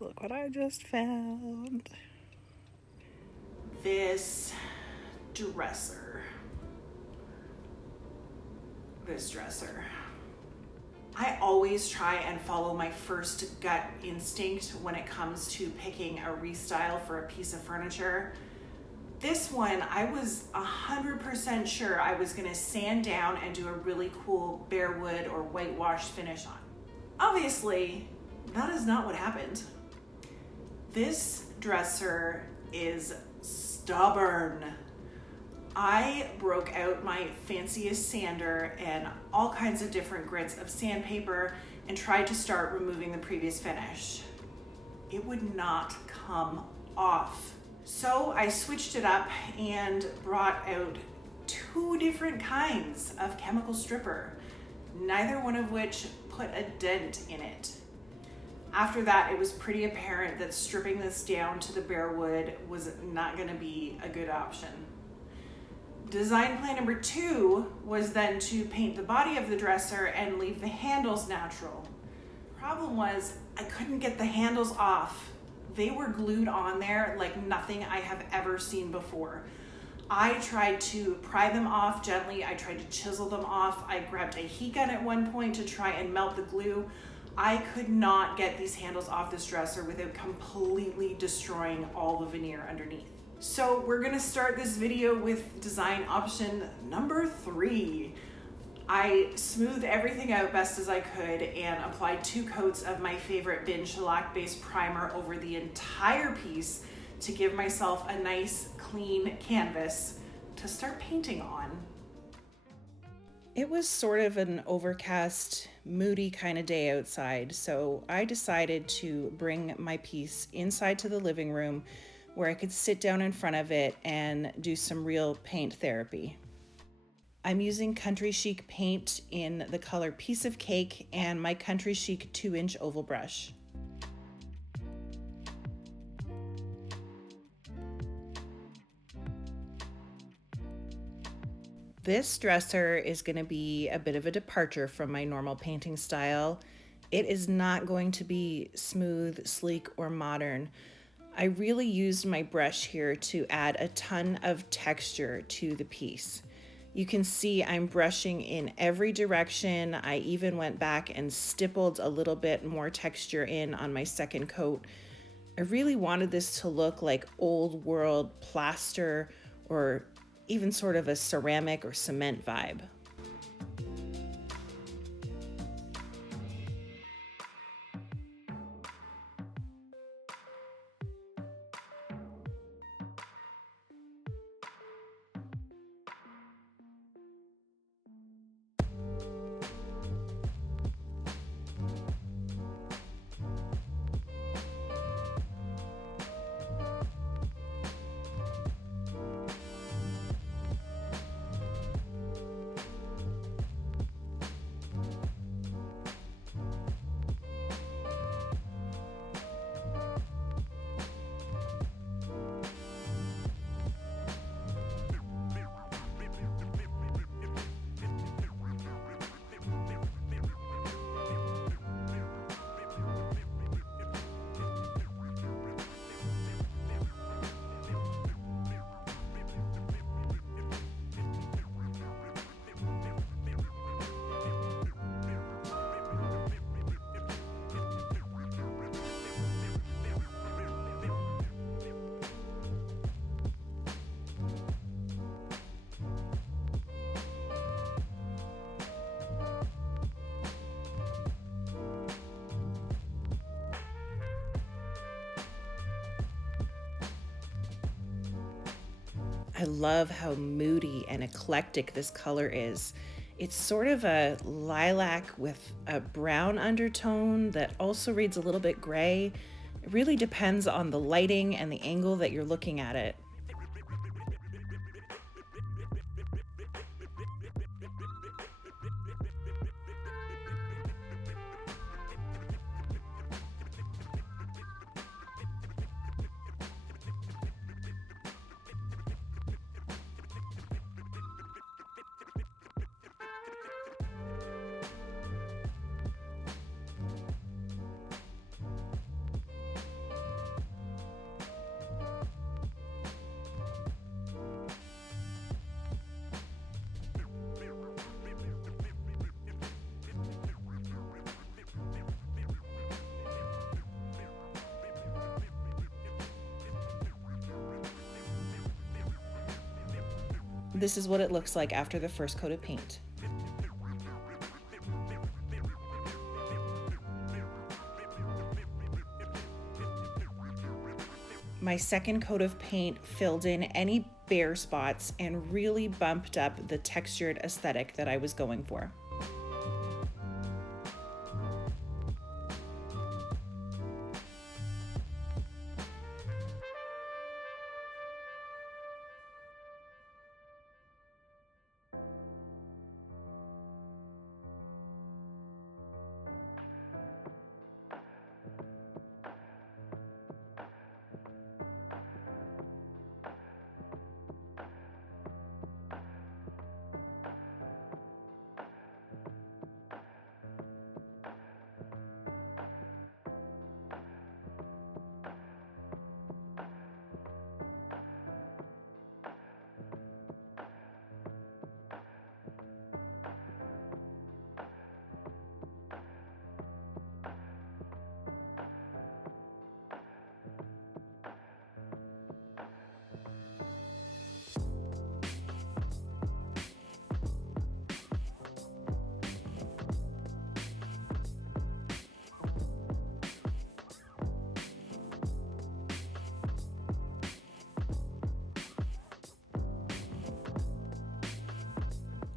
Look what I just found. This dresser. I always try and follow my first gut instinct when it comes to picking a restyle for a piece of furniture. This one, I was 100% sure I was gonna sand down and do a really cool bare wood or whitewash finish on. Obviously, that is not what happened. This dresser is stubborn. I broke out my fanciest sander and all kinds of different grits of sandpaper and tried to start removing the previous finish. It would not come off. So I switched it up and brought out 2 different kinds of chemical stripper, neither one of which put a dent in it. After that, it was pretty apparent that stripping this down to the bare wood was not going to be a good option. Design plan number 2 was then to paint the body of the dresser and leave the handles natural. Problem was, I couldn't get the handles off. They were glued on there like nothing I have ever seen before. I tried to pry them off gently. I tried to chisel them off. I grabbed a heat gun at one point to try and melt the glue. I could not get these handles off this dresser without completely destroying all the veneer underneath. So we're gonna start this video with design option number 3. I smoothed everything out best as I could and applied 2 coats of my favorite bin shellac-based primer over the entire piece to give myself a nice, clean canvas to start painting on. It was sort of an overcast, moody kind of day outside, so I decided to bring my piece inside to the living room where I could sit down in front of it and do some real paint therapy. I'm using Country Chic Paint in the color Piece of Cake and my Country Chic 2-inch oval brush. This dresser is going to be a bit of a departure from my normal painting style. It is not going to be smooth, sleek, or modern. I really used my brush here to add a ton of texture to the piece. You can see I'm brushing in every direction. I even went back and stippled a little bit more texture in on my second coat. I really wanted this to look like old world plaster or even sort of a ceramic or cement vibe. I love how moody and eclectic this color is. It's sort of a lilac with a brown undertone that also reads a little bit gray. It really depends on the lighting and the angle that you're looking at it. This is what it looks like after the first coat of paint. My second coat of paint filled in any bare spots and really bumped up the textured aesthetic that I was going for.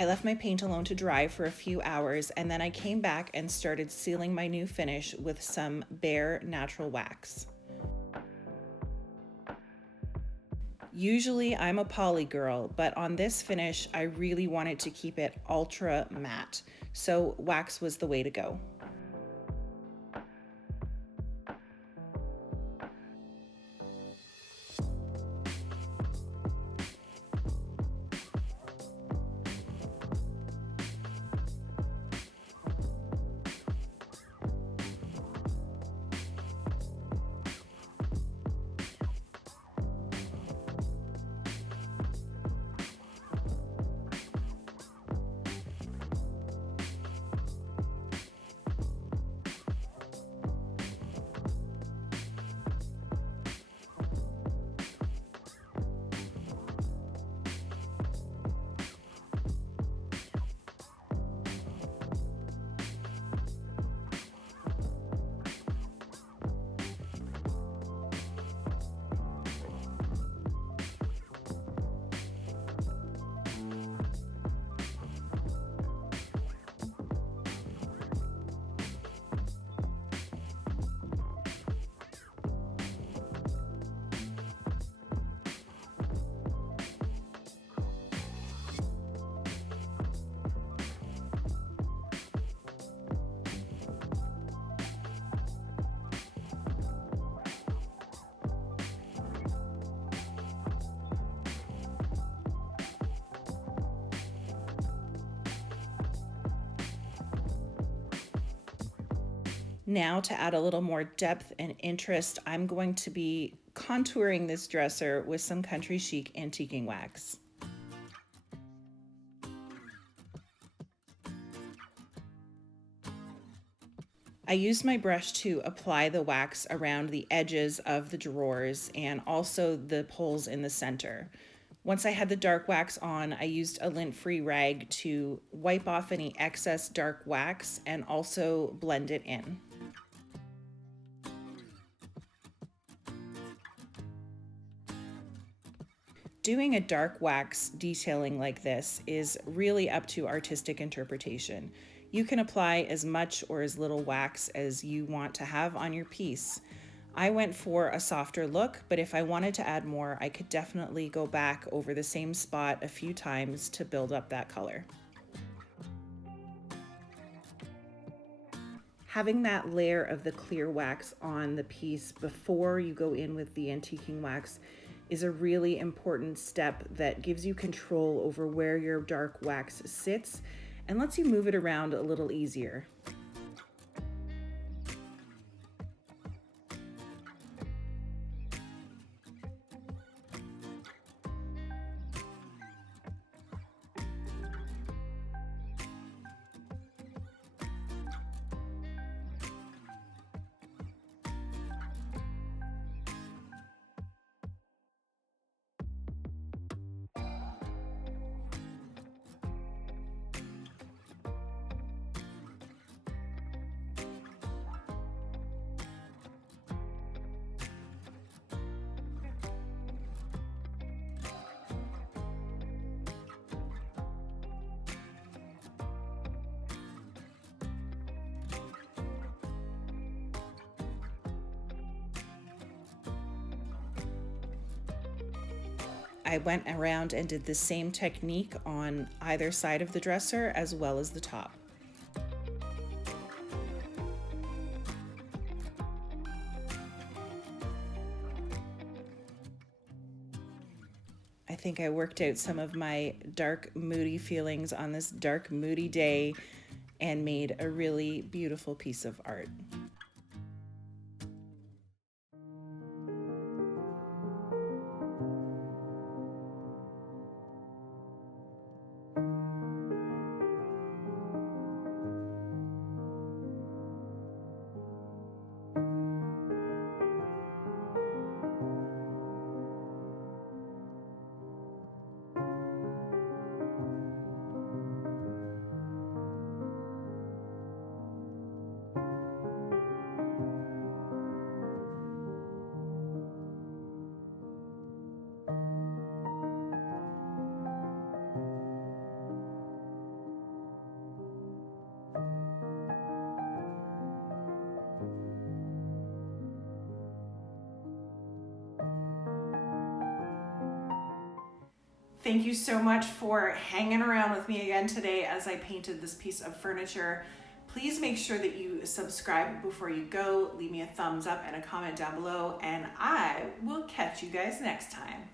I left my paint alone to dry for a few hours, and then I came back and started sealing my new finish with some bare natural wax. Usually I'm a poly girl, but on this finish I really wanted to keep it ultra matte, so wax was the way to go. Now, to add a little more depth and interest, I'm going to be contouring this dresser with some Country Chic antiquing wax. I used my brush to apply the wax around the edges of the drawers and also the holes in the center. Once I had the dark wax on, I used a lint-free rag to wipe off any excess dark wax and also blend it in. Doing a dark wax detailing like this is really up to artistic interpretation. You can apply as much or as little wax as you want to have on your piece. I went for a softer look, but if I wanted to add more, I could definitely go back over the same spot a few times to build up that color. Having that layer of the clear wax on the piece before you go in with the antiquing wax is a really important step that gives you control over where your dark wax sits and lets you move it around a little easier. I went around and did the same technique on either side of the dresser as well as the top. I think I worked out some of my dark, moody feelings on this dark, moody day and made a really beautiful piece of art. Thank you so much for hanging around with me again today as I painted this piece of furniture. Please make sure that you subscribe before you go, leave me a thumbs up and a comment down below, and I will catch you guys next time.